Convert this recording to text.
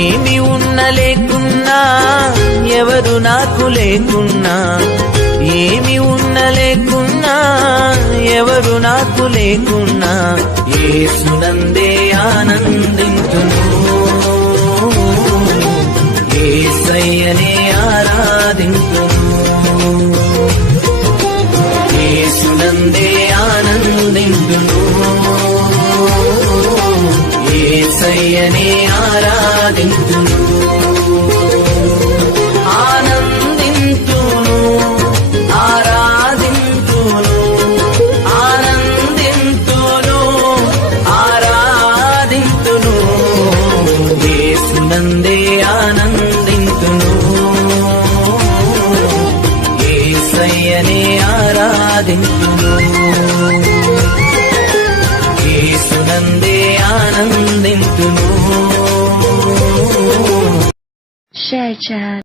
ఏమి ఉన్న లేకున్నా ఎవరు నాకు లేకున్నా, ఏమి ఉన్న లేకున్నా ఎవరు నాకు లేకున్నా, యేసునందే ఆనందింతును, యేసయ్యనే ఆరాధింతును, యేసునందే ఆనందింతును, యేసయ్యనే ఆరాధింతును, ఆనందింతును, ఆరాధింతును, ఆనందింతును, ఆరాధింతును, యేసునందే ఆనందింతును, యేసయ్యనే ఆరాధింతును, యేసునందే ఆనందింతును. Share chat.